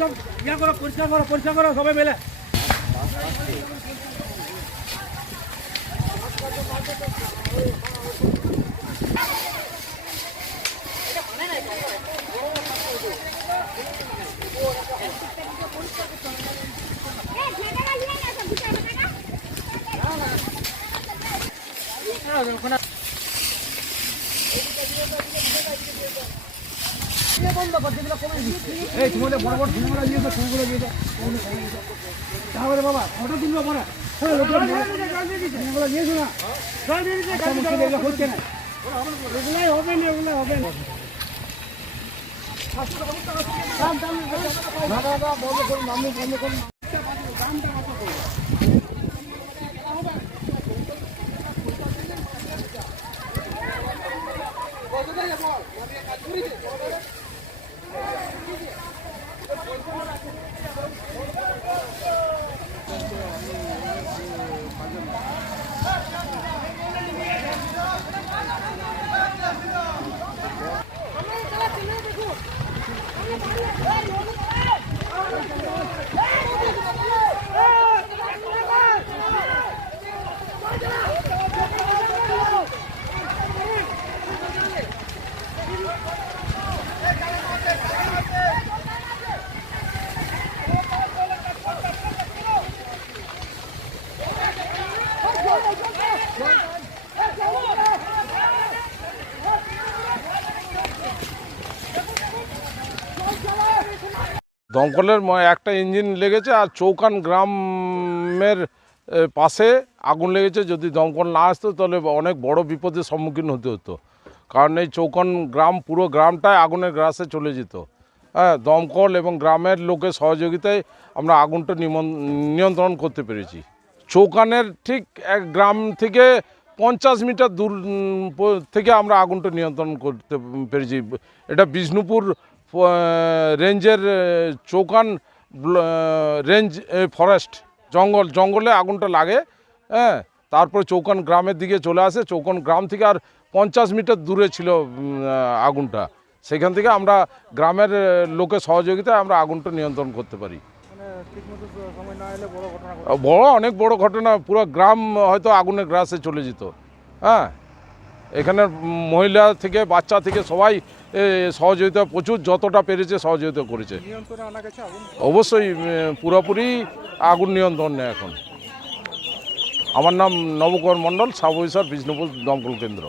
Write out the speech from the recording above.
সব ইয়া করো, পরিষ্কার করো সবাই মিলে। এই তোমাদের বড় বড় ঠুনগুলো দিয়ে দাও, ঠুনগুলো দিয়ে দাও তাহলে বাবা ফটো তুলবো পরে ঠুনগুলো দিয়েছো না হচ্ছে না, ওগুলাই হবে না, ওগুলো হবে না। বন্ধ করুন, বন্ধ করুন। দমকলের একটা ইঞ্জিন লেগেছে আর চৌকান গ্রামের পাশে আগুন লেগেছে। যদি দমকল না আসতো তাহলে অনেক বড় বিপদের সম্মুখীন হতে হতো, কারণ এই চৌকান গ্রাম পুরো গ্রামটাই আগুনের গ্রাসে চলে যেত। হ্যাঁ, দমকল এবং গ্রামের লোকের সহযোগিতায় আমরা আগুনটা নিয়ন্ত্রণ করতে পেরেছি। চৌকানের ঠিক এক গ্রাম থেকে 50 মিটার দূর থেকে আমরা আগুনটা নিয়ন্ত্রণ করতে পেরেছি। এটা বিষ্ণুপুর রেঞ্জের চৌকান রেঞ্জ ফরেস্ট জঙ্গলে আগুনটা লাগে। হ্যাঁ, তারপরে চৌকান গ্রামের দিকে চলে আসে। চৌকান গ্রাম থেকে আর 50 মিটার দূরে ছিল আগুনটা। সেখান থেকে আমরা গ্রামের লোকের সহযোগিতায় আমরা আগুনটা নিয়ন্ত্রণ করতে পারি। অনেক বড় ঘটনা, পুরো গ্রাম হয়তো আগুনের গ্রাসে চলে যেত। হ্যাঁ, এখানে মহিলা থেকে বাচ্চা থেকে সবাই সহযোগিতা প্রচুর, যতটা পেরেছে সহযোগিতা করেছে। অবশ্যই পুরোপুরি আগুন নিয়ন্ত্রণে এখন। আমার নাম নবকুমার মণ্ডল, সাব অফিসার, বিষ্ণুপুর দমকল কেন্দ্র।